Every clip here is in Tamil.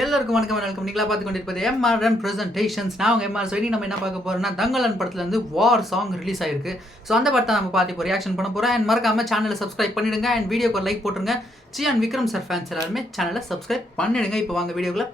எல்லாருக்கும் வணக்கம். நீங்களா பார்த்து கொண்டிருப்பது எம்ஆர்என் ப்ரெசன்டேஷன்ஸ். நான் உங்கள் எம்ஆர் சொல்லி நம்ம என்ன பார்க்க போகிறோம்னா தங்கலன் படத்துலேருந்து வார் சாங் ரிலீஸ் ஆயிருக்கு. ஸோ அந்த படத்தை நம்ம பார்த்து இப்போ ரியாக்ஷன் பண்ண போகிறோம். அண்ட் மறக்காம சேனலை சப்ஸ்கிரைப் பண்ணிடுங்க. அண்ட் வீடியோக்கு ஒரு லைக் போட்டுருங்க. அண்ட் விக்ரம் சார் ஃபேன்ஸ் எல்லாருமே சேனலை சப்ஸ்கிரைப் பண்ணிடுங்க. இப்போ வாங்க வீடியோக்குள்ள.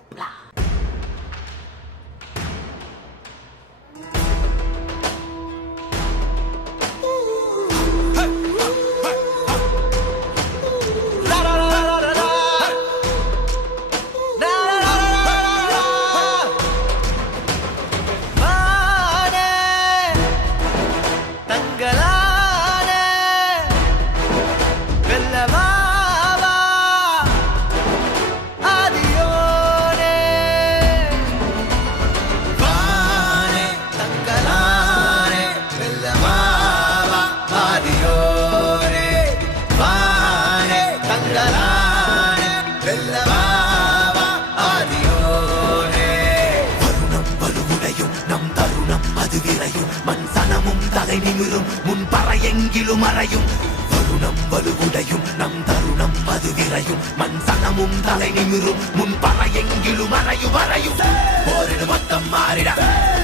மண்சனமும் தலை நிமிரும் முன் பறையெங்கிலும் அறையும் வருணம் வலுவுடையும் நம் தருணம் அது விரையும் மண்சனமும் தலை நிமிரும் முன் பறையெங்கிலும் அறையும் போரிடு மொத்தம் மாறிட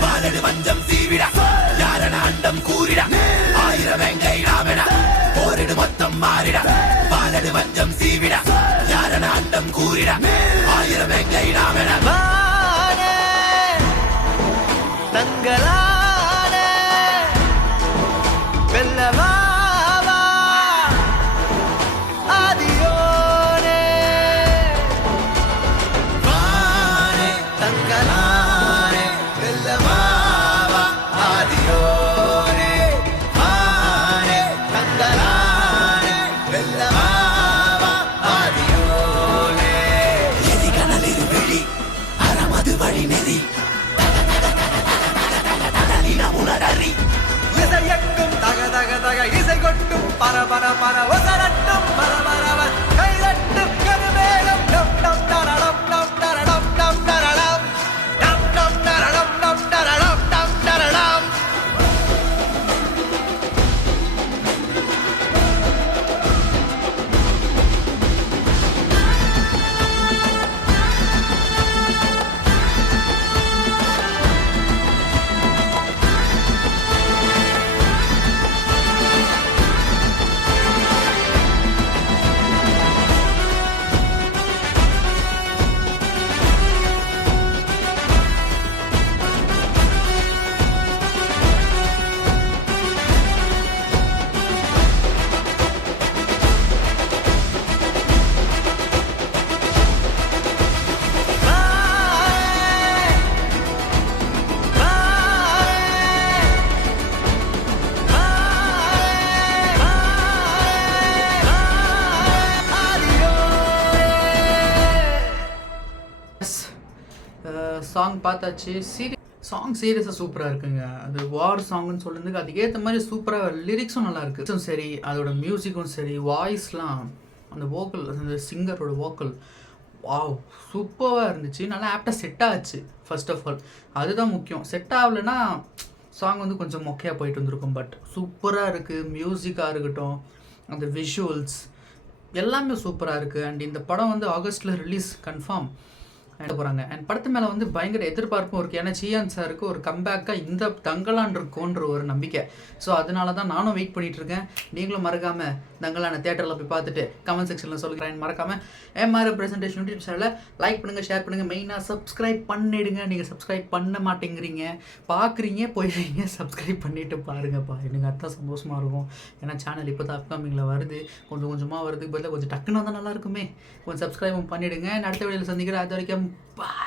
பாலடு வஞ்சம் சீவிட யாரன அண்டம் கூறிட ஆயிரம் வெங்கை நாமென போரிடு மொத்தம் மாறிட பாலடு வஞ்சம் சீவிட யாரன அண்டம் கூறிட ஆயிரம் வெங்கை நாமென தங்களா இசை கொட்டும் பர பர பர ஒசரட்டும் பர பரவர் கைதட்டும் கருமேகம் டம் டம் டரடம் டம் டரடம் டம் டரடம் டம் டம் டரடம் டம் டரடம் டம் டரடம் சாங் பார்த்தாச்சு. சாங் சீரியஸாக சூப்பராக இருக்குங்க. அது வார் சாங்னு சொல்லுறதுக்கு அதுக்கேற்ற மாதிரி சூப்பராக லிரிக்ஸும் நல்லா இருக்குது. சரி, அதோட மியூசிக்கும் சரி, வாய்ஸ்லாம், அந்த வோக்கல், அந்த சிங்கரோட வோக்கல் வாவ் சூப்பராக இருந்துச்சு. நல்லா ஆப்டாக செட் ஆச்சு. ஃபர்ஸ்ட் ஆஃப் ஆல் அதுதான் முக்கியம். செட் ஆகலைன்னா சாங் வந்து கொஞ்சம் மொக்கையாக போயிட்டு வந்திருக்கும். பட் சூப்பராக இருக்குது. மியூசிக்காக இருக்கட்டும், அந்த விஷுவல்ஸ் எல்லாமே சூப்பராக இருக்குது. அண்ட் இந்த படம் வந்து ஆகஸ்ட்டில் ரிலீஸ் கன்ஃபார்ம் போகிறாங்க. அண்ட் படத்து மேலே வந்து பயங்கர எதிர்பார்ப்பும் இருக்குது. ஏன்னா சியான் சாருக்கு ஒரு கம்பேக்காக இந்த தங்கலான் இருக்குன்ற ஒரு நம்பிக்கை. ஸோ அதனால தான் நானும் வெயிட் பண்ணிகிட்ருக்கேன். நீங்களும் மறக்காமல் தங்கலான தேட்டரில் போய் பார்த்துட்டு கமெண்ட் செக்ஷனில் சொல்லுறேன். மறக்காமல் எம்ஆர் ப்ரெசன்டேஷன் யூடியூப் சேனலில் லைக் பண்ணுங்கள், ஷேர் பண்ணுங்கள், மெயினாக சப்ஸ்கிரைப் பண்ணிடுங்க. நீங்கள் சப்ஸ்கிரைப் பண்ண மாட்டேங்கிறீங்க, பார்க்குறீங்க, போயிடுறீங்க. சப்ஸ்கிரைப் பண்ணிவிட்டு பாருங்கப்பா, எனக்கு அதான் சந்தோஷமாக இருக்கும். ஏன்னா சேனல் இப்போ தான் அப்கமிங்கில் வருது, கொஞ்சம் கொஞ்சமாக வருதுக்கு பதிலாக கொஞ்சம் டக்குன்னு வந்தால் நல்லாயிருக்குமே. கொஞ்சம் சப்ஸ்கிரைபும் பண்ணிவிடுங்க. அடுத்த வீடியோவில் சந்திக்கிறேன். அது வரைக்கும் பாய்.